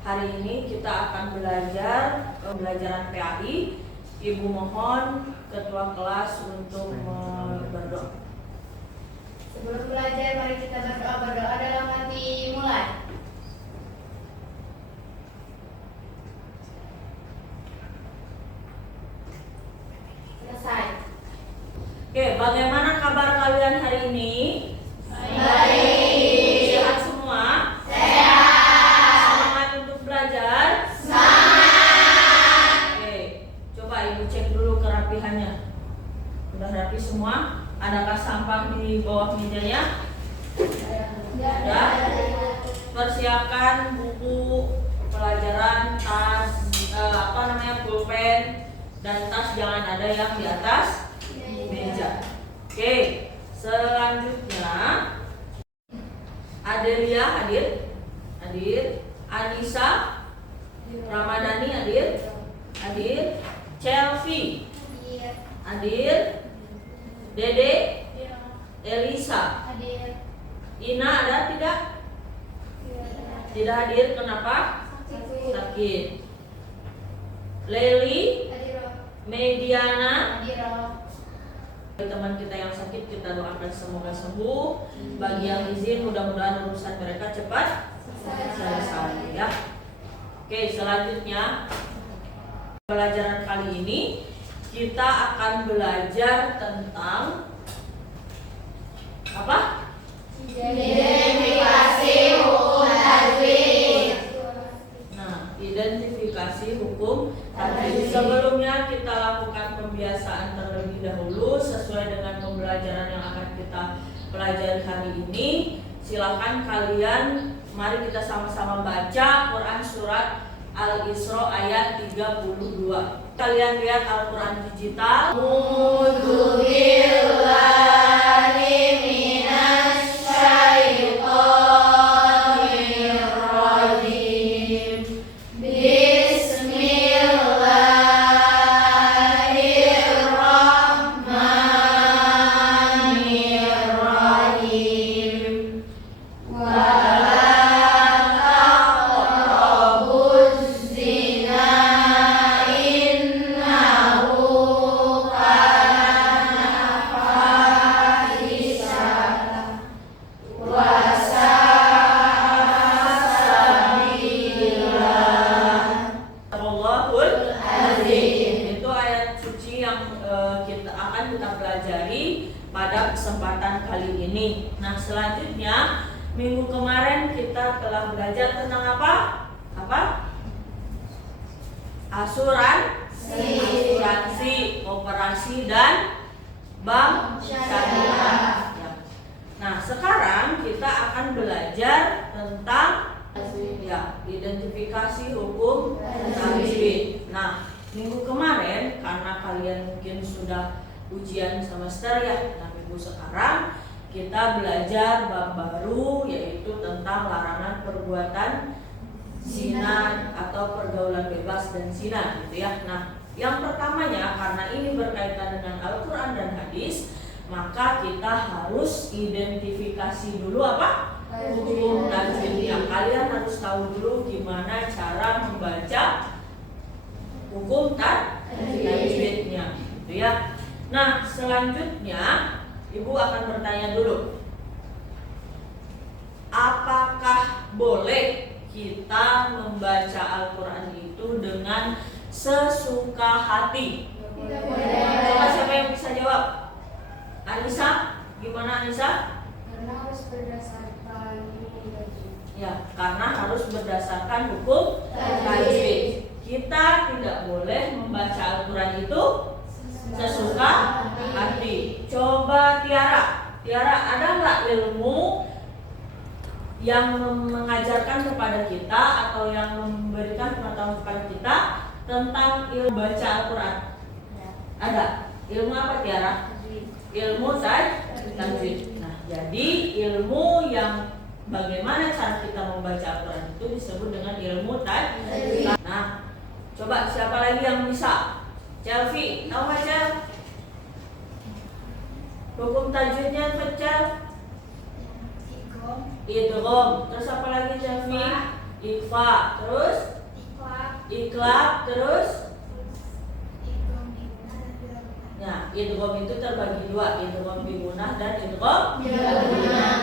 Hari ini kita akan belajar pembelajaran PAI. Ibu mohon ketua kelas untuk berdoa. Sebelum belajar, mari kita berdoa. Berdoa dalam hati, mulai. Selesai. Oke, bagaimana kabar kalian hari ini? Baik. Sehat semua? Sehat. Semangat untuk belajar? Semangat. Oke, coba ibu cek dulu kerapihannya. Udah rapi semua? Adakah sampah di bawah mejanya? Sudah? Persiapkan buku pelajaran, tas, pulpen, dan tas jangan ada yang di atas meja. Oke, selanjutnya Adelia hadir? Anissa, Ramadhani hadir? Chelsea hadir? Dede, Elisa, Ina ada tidak? Tidak hadir, kenapa? Sakit. Leli, Mediana, teman kita yang sakit kita doakan semoga sembuh. Bagi yang izin mudah-mudahan urusan mereka cepat selesai ya. Oke, selanjutnya pelajaran kali ini kita akan belajar tentang apa? Identifikasi hukum tajwid. Nah, identifikasi hukum tajwid. Sebelumnya kita lakukan pembiasaan terlebih dahulu sesuai dengan pembelajaran yang akan kita pelajari hari ini. Silakan kalian, mari kita sama-sama baca Quran surat Al-Isra ayat 32. Kalian lihat Al-Quran digital. A'udzu billahi minasy syaithanir rajim. Bismillahirrahmanirrahim. Itu ayat suci yang kita pelajari pada kesempatan kali ini. Nah, selanjutnya minggu kemarin kita telah belajar tentang apa? Asuransi, koperasi dan bank syariah. Ya. Nah, sekarang kita akan belajar tentang identifikasi hukum tajwid. Nah, minggu kemarin karena kalian mungkin sudah ujian semester ya. Nah, minggu sekarang kita belajar bab baru yaitu tentang larangan perbuatan zina atau pergaulan bebas dan zina gitu ya. Nah, yang pertamanya karena ini berkaitan dengan Al-Qur'an dan hadis, maka kita harus identifikasi dulu apa? Hukum tajwidnya. Kalian harus tahu dulu gimana cara membaca hukum tajwidnya, gitu ya. Nah, selanjutnya Ibu akan bertanya dulu, apakah boleh kita membaca Al-Quran itu dengan sesuka hati? Coba siapa yang bisa jawab? Anissa, gimana Anissa? Karena harus berdasarkan Ya, karena harus berdasarkan hukum tajwid. Kita tidak boleh membaca Al-Quran itu sesuka hati. Coba Tiara, ada nggak ilmu yang mengajarkan kepada kita atau yang memberikan pengetahuan kepada kita tentang ilmu baca Al-Quran? Ada. Ilmu apa Tiara? Ilmu tajwid. Nah, jadi ilmu yang bagaimana cara kita membaca Al-Quran itu disebut dengan ilmu tajwid. Nah, coba siapa lagi yang bisa? Chelsea, tahu nggak Chel? Hukum tajwidnya apa Chel? Idgham. Terus apa lagi Chelsea? Ikhfa, terus iklab, terus ya, idgham itu terbagi dua, idgham bi gunnah dan idgham bila gunnah.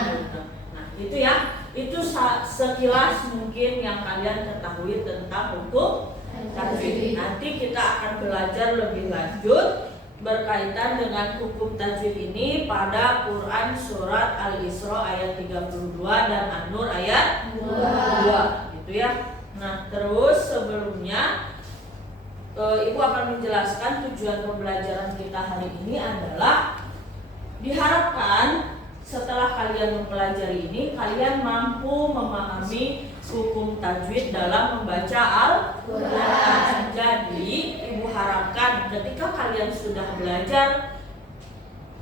Nah, itu ya. Itu sekilas mungkin yang kalian ketahui tentang hukum tajwid. Nanti kita akan belajar lebih lanjut berkaitan dengan hukum tajwid ini pada Quran surat Al-Isra ayat 32 dan An-Nur ayat 2 gitu ya. Nah, terus sebelumnya Ibu akan menjelaskan tujuan pembelajaran kita hari ini adalah diharapkan setelah kalian mempelajari ini, kalian mampu memahami hukum tajwid dalam membaca Al-Quran. Jadi, Ibu harapkan ketika kalian sudah belajar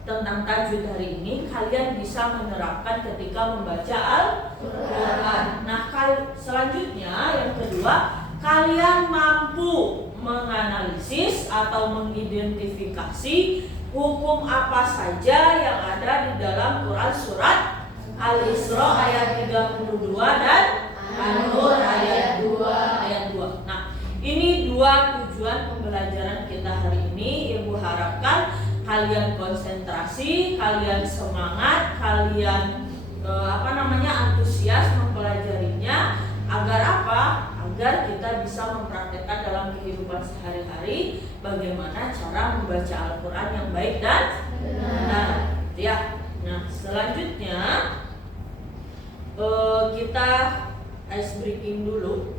tentang tajwid hari ini, kalian bisa menerapkan ketika membaca Al-Quran. Nah, selanjutnya yang kedua, kalian mampu menganalisis atau mengidentifikasi hukum apa saja yang ada di dalam Quran surat Al-Isra ayat 32 dan An-Nur ayat 2. Nah, ini dua tujuan pembelajaran kita hari ini. Ibu harapkan kalian konsentrasi, kalian semangat, kalian antusias mempelajarinya. Agar apa? Agar kita bisa mempraktekkan dalam kehidupan sehari-hari bagaimana cara membaca Al-Quran yang baik dan benar. Ya. Nah, selanjutnya kita ice breaking dulu,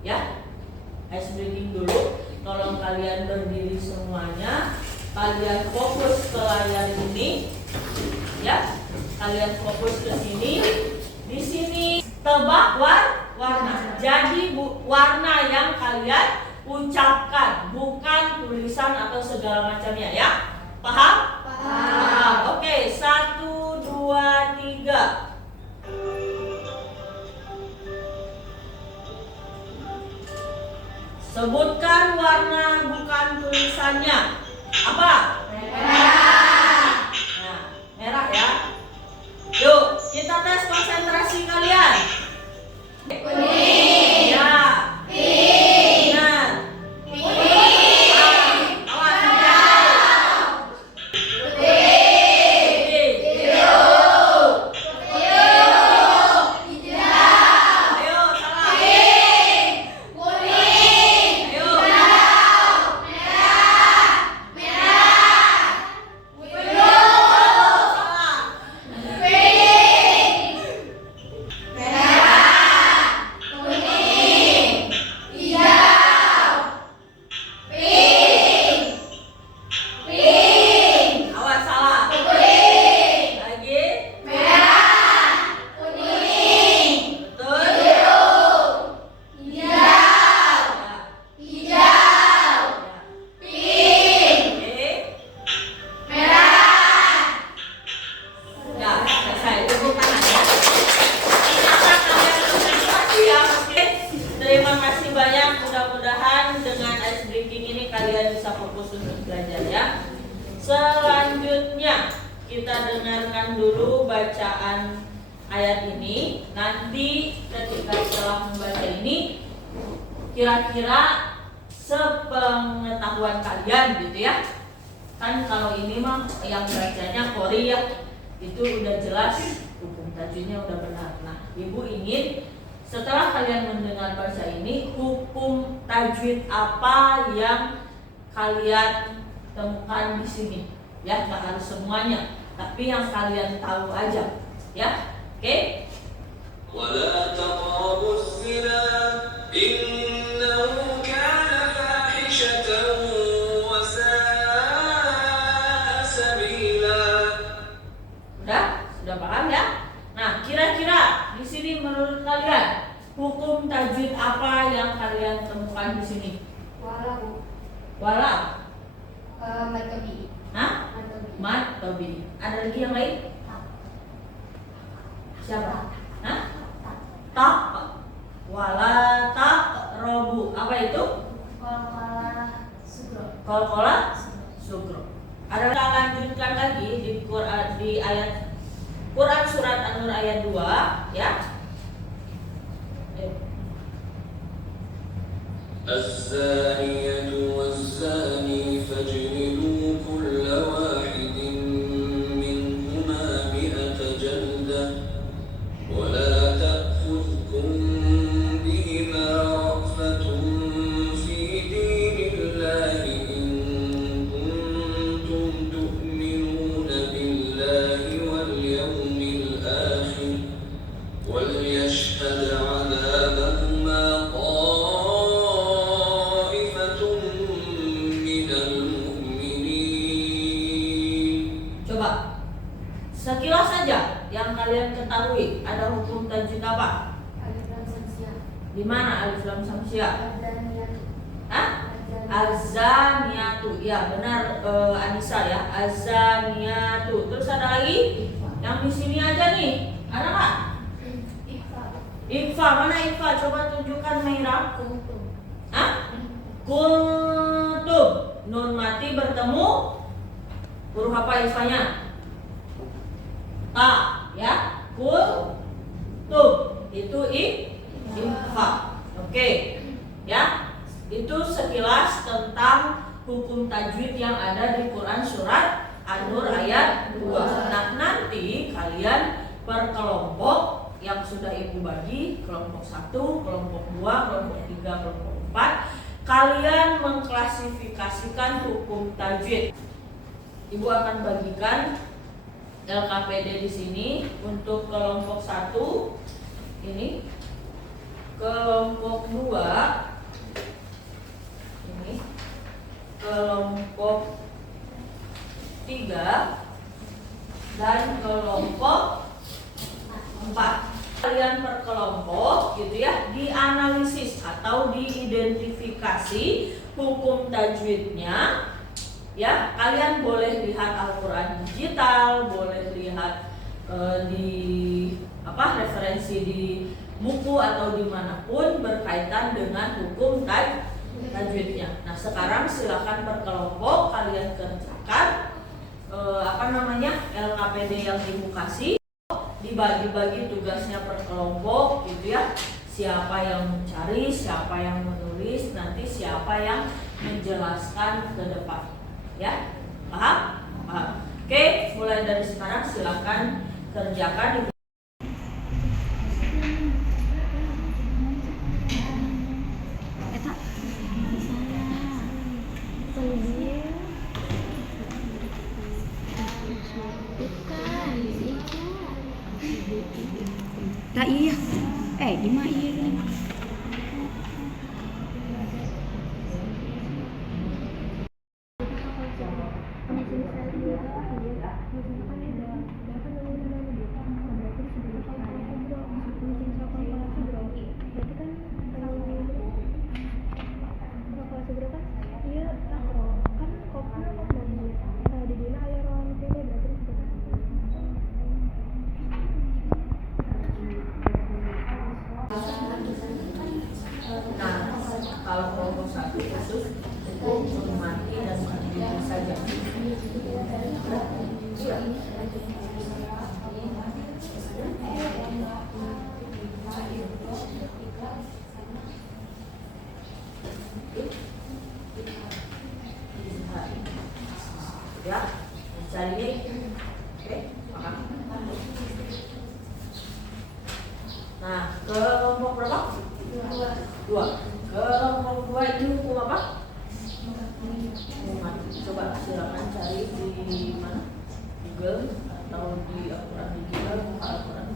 ya. Ice breaking dulu. Tolong kalian berdiri semuanya. Kalian fokus ke layar ini, ya. Kalian fokus ke sini. Di sini tebak warna. Jadi warna yang kalian ucapkan, bukan tulisan atau segala macamnya, ya. Paham? Paham. Oke, 1, 2, 3. Sebutkan warna bukan tulisannya. Apa? Merah. Nah, merah ya. Yuk, kita tes konsentrasi kalian. Kuning. Ya. Pink. Benar. Pink. Awas hijau. Putih. Biru. Hijau. Ayo, salah. Pink. Kuning. Ayo. Hijau. Merah. Biru. Salah. Awas salah. Lagi. Betul. Ya. Oke. Ya, selesai. Tepuk tangan ya. Apakah kalian konsentrasi ya? Oke. Terima kasih banyak. Mudah-mudahan dengan ice breaking ini kalian bisa fokus untuk belajar ya. Selanjutnya kita dengarkan dulu bacaan ayat ini. Nanti ketika setelah membaca ini, kira-kira sepengetahuan kalian gitu ya. Kan kalau ini mah yang bacanya Qori ya, itu udah jelas hukum tajwidnya udah benar. Nah, Ibu ingin setelah kalian mendengar baca ini, hukum tajwid apa yang kalian temukan di sini? Ya, nggak harus semuanya, tapi yang kalian tahu aja, ya. Oke? ولا تقربوا الزنا إنه كان فاحشة وساء سبيلا. Sudah paham ya? Nah, kira-kira di sini menurut kalian hukum tajwid apa yang kalian temukan di sini? Wala. Hah? Mat, tobi. Ada lagi yang lain? Siapa? Hah? Tak. Wala tak robu. Apa itu? Kol-kola sugro. Ada kita lanjutkan lagi di Quran, di ayat Quran surat An-Nur ayat 2 ya. الزانية والزاني فاجلدوا كل واحد منهما 100 جلدة ولا تأخذكم بهما رأفة في دين الله إن كنتم تؤمنون بالله واليوم الآخر وليشهد عذابهما طائفة من المؤمنين. Coba sekilas saja yang kalian ketahui, ada hukum tajwid apa? Alif lam samsia. Di mana alif lam samsia? Azaniyatu. Hah? Azaniyatu. Ya, benar Anissa ya. Azaniyatu. Terus ada lagi? Yang di sini aja nih. Ada nggak? Ikhfa. Ikhfa, mana ikhfa? Coba tunjukkan Meira. Kuntum. Hah? Kuntum. Nun mati bertemu huruf apa ikhfanya? Ta, ya. Kuntum. Itu ikhfa. Oke. Ya. Itu sekilas tentang hukum tajwid yang ada di Quran surat An-Nur ayat 2. Nah, nanti kalian per kelompok yang sudah Ibu bagi, kelompok 1, kelompok 2, kelompok 3, kelompok 4, kalian mengklasifikasikan hukum tajwid. Ibu akan bagikan LKPD di sini untuk kelompok 1 ini, kelompok 2 ini, kelompok 3 dan kelompok 4. Kalian per kelompok gitu ya, dianalisis atau diidentifikasi hukum tajwidnya. Ya, kalian boleh lihat Al-Quran digital, boleh lihat di referensi di buku atau dimanapun berkaitan dengan hukum tajwidnya. Nah, sekarang silakan per kelompok kalian kerjakan LKPD yang Ibu kasih, dibagi-bagi tugasnya per kelompok gitu ya. Siapa yang mencari, siapa yang menulis, nanti siapa yang menjelaskan ke depan. Ya, paham? Paham. Oke, mulai dari sekarang silakan kerjakan. Nah iya, di mana iya ini? Nah, kalau kelompok 1 khusus hukum mati dan mati saja. Ya, cari ini. Oke, paham. Nah, kelompok berapa? 2. Kelompok 2 ini hukum apa? Hukum mati. Coba silakan cari di mana? Google atau di Al-Quran digital, buka Al-Quran.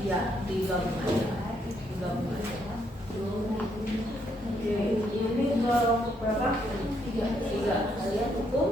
Iya, digabung aja. Oke, ini kelompok berapa? 3. Kalian hukum?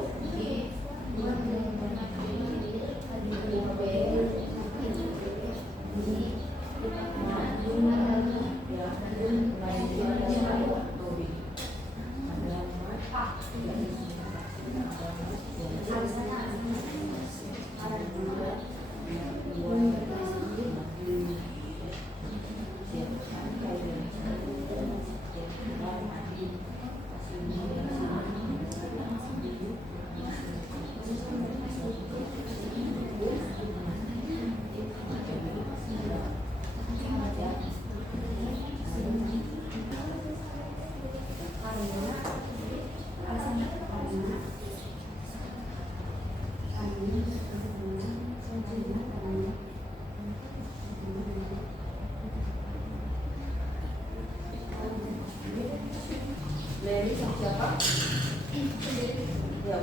Siapa? Ya.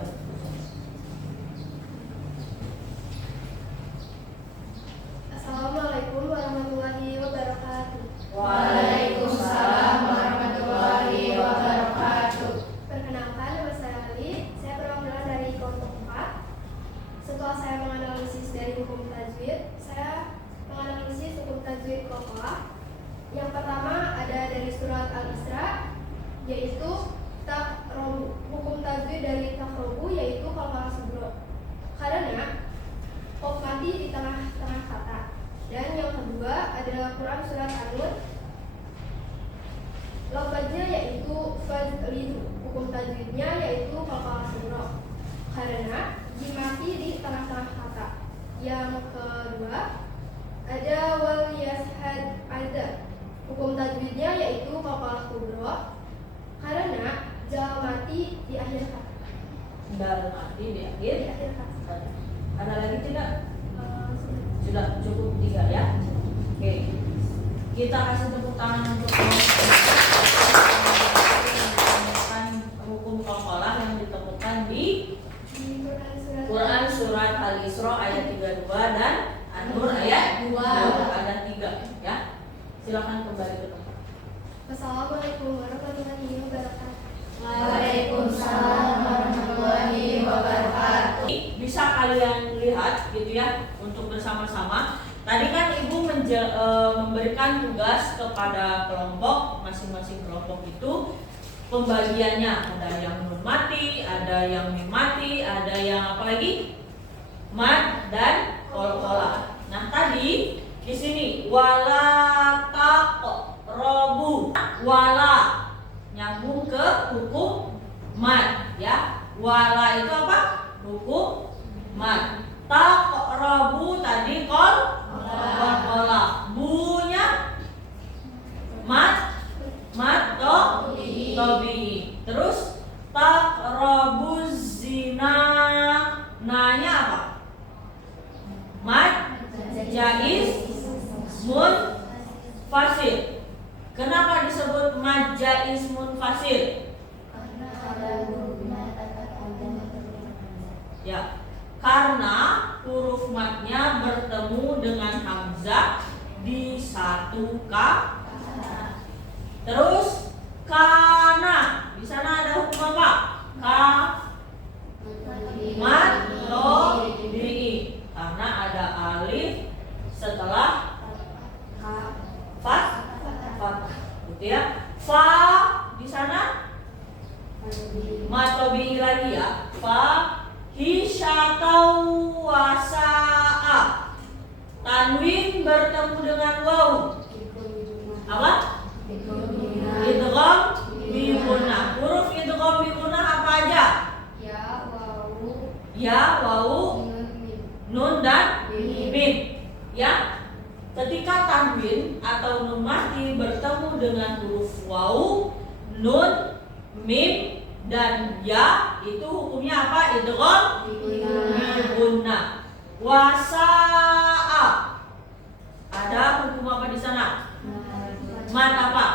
Assalamualaikum warahmatullahi wabarakatuh. Waalaikumsalam warahmatullahi wabarakatuh. Perkenalkan, nama saya Ali. Saya perwakilan dari kelompok 4. Setelah saya menganalisis dari hukum tajwid, saya menganalisis hukum tajwid qalqalah. Yang pertama ada dari surat Al-Isra, yaitu hukum tajwid dari takrobu, yaitu qalqalah sughra. Karena qaf mati di tengah-tengah kata. Dan yang kedua adalah Quran surat An-Nur. Lafaznya yaitu fazlidu. Hukum tajwidnya yaitu qalqalah sughra. Karena jim mati di tengah-tengah kata. Yang kedua ada wal yashhad ada. Hukum tajwidnya yaitu qalqalah kubra. Karena jal mati di akhir kata. Dal mati di akhir kata. Ada lagi tidak? Sudah cukup 3 ya. Oke. Kita kasih tepuk tangan untuk menemukan hukum qalqalah yang ditemukan di Quran surat Al-Isra ayat 32 dan An-Nur ayat 2. Ada 3 ya. Silakan kembali ke tempat. Assalamualaikum warahmatullahi wabarakatuh. Waalaikumsalam warahmatullahi wabarakatuh. Bisa kalian lihat gitu ya untuk bersama-sama. Tadi kan Ibu memberikan tugas kepada kelompok, masing-masing kelompok itu pembagiannya ada yang nun mati, ada yang mim mati, ada yang apa lagi? Mad dan qalqalah. Nah, tadi di sini wala taqrabu. Wala nyambung ke hukum mad ya. Wala itu apa? Hukum mad. Taqrabu tadi qalqalah. Bunya mad tobi. Terus taqrabuz zina. Nanya apa? Mad jaiz munfasil. Kenapa disebut mad jaiz munfasil? Ya, karena huruf madnya bertemu dengan hamzah di satu kata. Terus kana, di sana ada hukum apa? Mad tobi, karena ada alif setelah fathah, gitu ya. Fa di sana mad tobi lagi ya. Fa hisyatau wasa'a. Tanwin bertemu dengan waw. Apa? Idgham bi gunnah. Huruf idgham bi gunnah apa aja? Ya, wawu, nun dan mim. Ya. Ketika tanwin atau nun mati bertemu dengan huruf waw, nun, mim dan ya, itu hukumnya apa? Idgham bi gunnah. Wasa'a. Ada hukum apa di sana? Mad apa?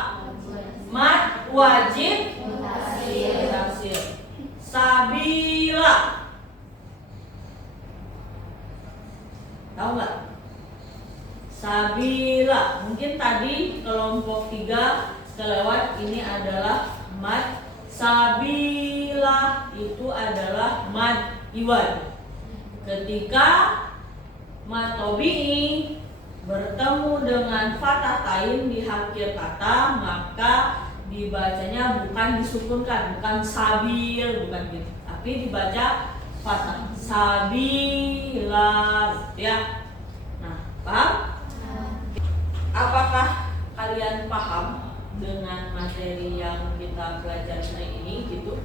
Mad wajib tafsir. Sabila. Tahu nggak? Sabila. Mungkin tadi kelompok 3 kelewat, ini adalah mad sabila, itu adalah mad iwad. Ketika mad tobi'i bertemu dengan fathah tain di akhir kata, maka dibacanya bukan disukunkan, bukan sabil, bukan gitu, tapi dibaca fathah. Sabila, ya. Nah, paham? Apakah kalian paham dengan materi yang kita pelajari hari ini gitu?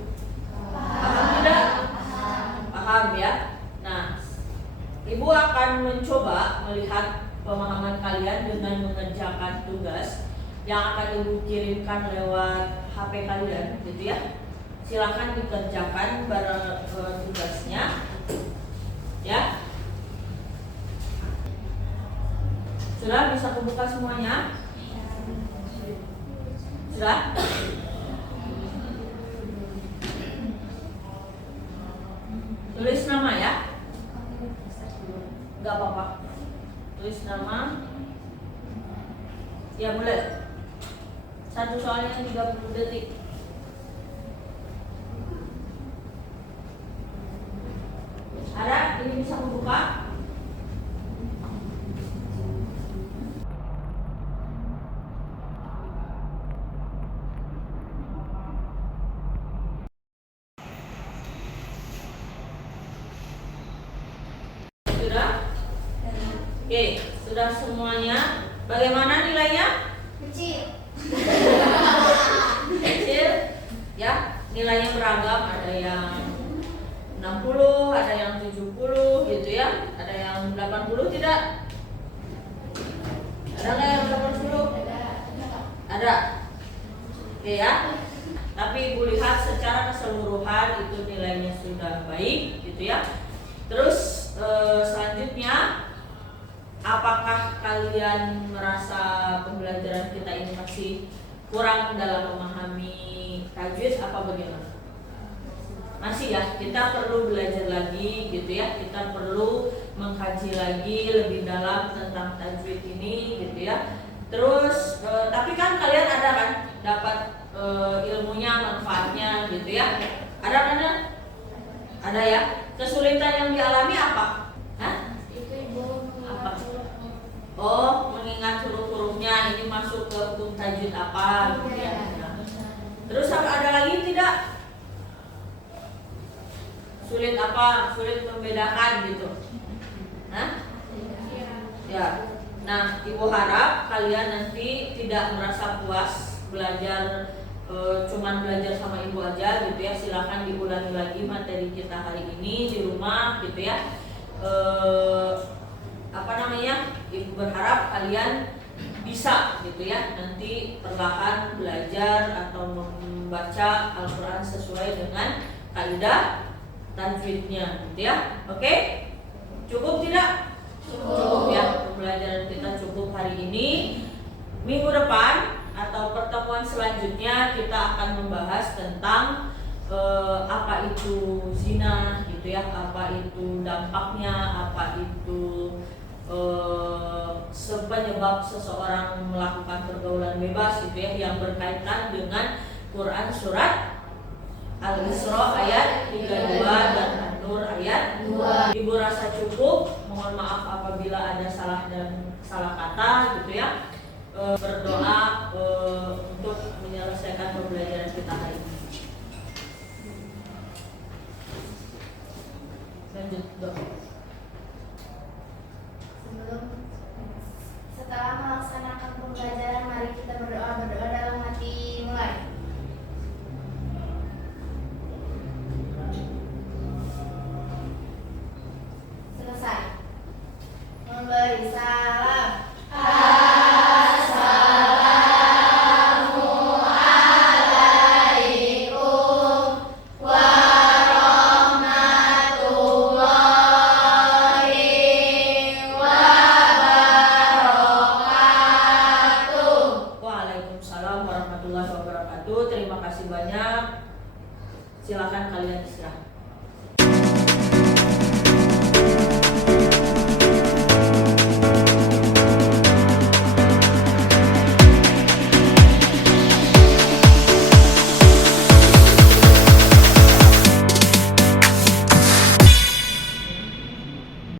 Paham tidak? Paham ya. Nah, Ibu akan mencoba melihat pemahaman kalian dengan mengerjakan tugas yang akan Ibu kirimkan lewat HP kalian, gitu ya. Silakan dikerjakan bareng tugasnya, ya. Sudah bisa kebuka semuanya? Sudah? Tulis nama ya. Gak apa-apa. Tulis nama. Ya mulai. Satu soalnya 30 detik. Ada? Ini bisa membuka? Sudah? Oke, sudah semuanya. Bagaimana nilainya? Kecil. Kecil. Ya, nilainya beragam. Ada yang 60, ada yang 70 gitu ya. Ada yang 80 tidak? Ada nggak yang 80? Ada. Oke ya. Tapi Ibu lihat secara keseluruhan itu nilainya sudah baik gitu ya. Terus selanjutnya, apakah kalian merasa pembelajaran kita ini masih kurang dalam memahami tajwid apa bagaimana? Masih ya, kita perlu belajar lagi gitu ya. Kita perlu mengkaji lagi lebih dalam tentang tajwid ini gitu ya. Terus tapi kan kalian ada kan dapat ilmunya, manfaatnya gitu ya. Ada kan? Ada ya. Kesulitan yang dialami apa? Hah? Itu Ibu Apa? Oh, mengingat huruf-hurufnya, ini masuk ke hukum tajwid apa gitu ya. Nah. Terus ada lagi tidak? Sulit apa? Sulit membedakan gitu. Hah? Ya. Nah, Ibu harap kalian nanti tidak merasa puas belajar cuman belajar sama Ibu aja gitu ya. Silakan diulangi lagi materi kita hari ini di rumah gitu ya. Ibu berharap kalian bisa gitu ya nanti perlahan belajar atau membaca Al-Quran sesuai dengan kaidah tajwidnya gitu ya. Oke? Cukup tidak? Cukup ya, pembelajaran kita cukup hari ini. Minggu depan atau pertemuan selanjutnya kita akan membahas tentang apa itu zina gitu ya, apa itu dampaknya, apa itu penyebab seseorang melakukan pergaulan bebas gitu ya, yang berkaitan dengan Quran surat Al-Isra ayat 32 dan An-Nur ayat 2. Ibu rasa cukup. Mohon maaf apabila ada salah dan salah kata gitu ya. Berdoa untuk menyelesaikan pembelajaran kita hari ini. Lanjut doa. Setelah melaksanakan pembelajaran, mari kita berdoa dalam hati. Mulai. Selesai. Memberi salam. Waalaikumsalam warahmatullahi wabarakatuh. Terima kasih banyak. Silakan kalian istirahat.